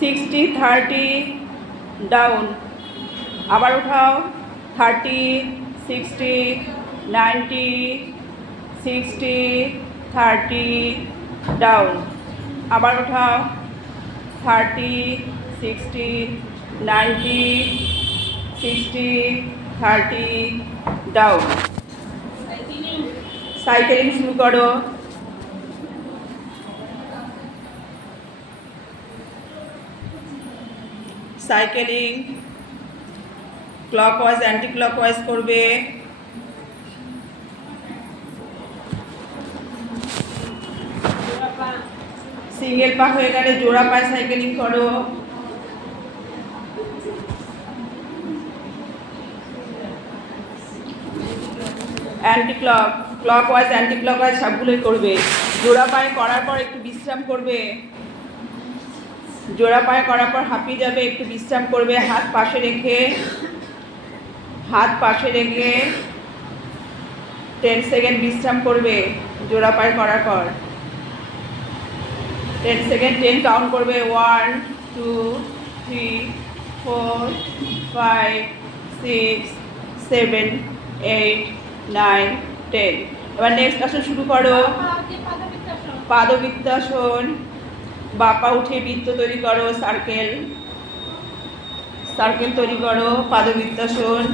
60 30 down, আবার উঠাও 30 60 90 60 30 down, আবার উঠাও 30 60 90 60 30 ডাউন। সাইকেলিং শুরু করো। সাইকেলিং ক্লকওয়াইজ অ্যান্টি ক্লকওয়াইজ করবে। সিঙ্গেল পা হয়ে গেলে জোড়া পায়ে সাইকেলিং করো। অ্যান্টি ক্লকওয়াইজ অ্যান্টি ক্লকওয়াইজ সবগুলোই করবে। জোড়া পায়ে করার পর একটু বিশ্রাম করবে। জোড়া পায়ে করার পর হাঁপিয়ে যাবে, একটু বিশ্রাম করবে। হাত পাশে রেখে 10 সেকেন্ড বিশ্রাম করবে। জোড়া পায়ে করার পর 10 সেকেন্ড 10 কাউন্ট করবে। 1 2 3 4 5 6 7 8 9 10। এবার নেক্সট আসন শুরু করো। পাদবৃত্তাসন। বাপা উঠে বৃত্ত তৈরি করো, সার্কেল তৈরি করো। পাদবৃত্তাসন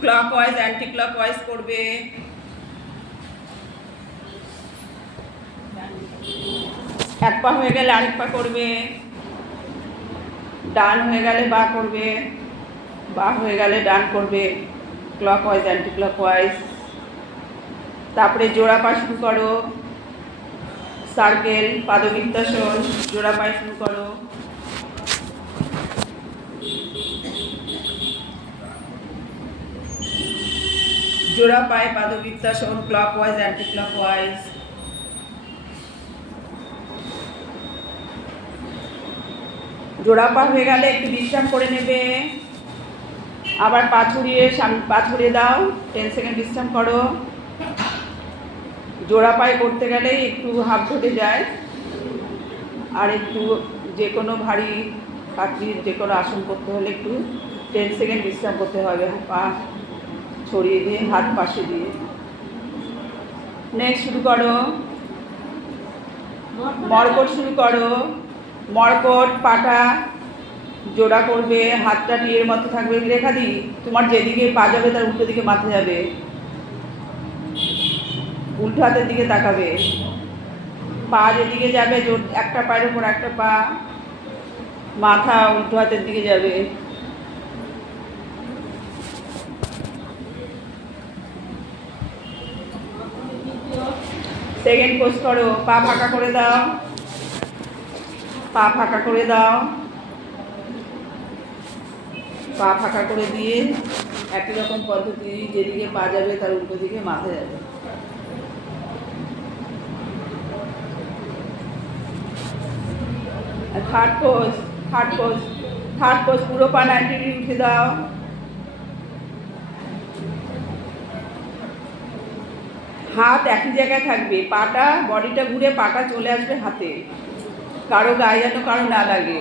ক্লকওয়াইজ অ্যান্টি ক্লকওয়াইজ করবে। এক পা হয়ে গেলে আরেক পা করবে। ডান হয়ে গেলে বা করবে, বা হয়ে গেলে ডান করবে। Clockwise anti clockwise. তারপরে জোড়া পা শুরু করো। সার্কেল পাদবৃত্তাসন জোড়া পায়ে শুরু করো। জোড়া পায়ে পাদবৃত্তাসন ক্লকওয়াইজ অ্যান্টি ক্লকওয়াইজ। জোড়া পা হয়ে গেলে একটু বিশ্রাম করে নেবে। আবার পা ছড়িয়ে দাও। 10 সেকেন্ড বিশ্রাম করো। জোড়া পায়ে করতে গেলেই একটু হাত ধরে যায়, আর একটু যে কোনো ভারী কাঠির যে কোনো আসন করতে হলে একটু 10 সেকেন্ড বিশ্রাম করতে হবে, পা ছড়িয়ে দিয়ে হাত পাশে দিয়ে। নেক্সট শুরু করো। মর্কট শুরু করো। মর্কট পাটা জোড়া করবে, হাতটা টিয়ের মতো থাকবে। রেখা দি তোমার যেদিকে পা যাবে তার উল্টো দিকে মাথা যাবে, উল্টো হাতের দিকে তাকাবে। পা যেদিকে যাবে একটা পায়ের উপর একটা পা, মাথা উল্টো হাতের দিকে যাবে। সেকেন্ড পোজ করো। পা ফাঁকা করে দাও, পা ফাঁকা করে দাও। পা ফাঁকা করে দিয়ে একই রকম পদ্ধতি, যেদিকে পা যাবে তার উল্টো দিকে মাথা যাবে। থার্ড পোজ পুরো পা 90 ডিগ্রি উঠে দাও। হাত একই জায়গায় থাকবে, পাটা বডিটা ঘুরে পাটা চলে আসবে হাতে, কারো গায়ে যেন কারো না লাগে।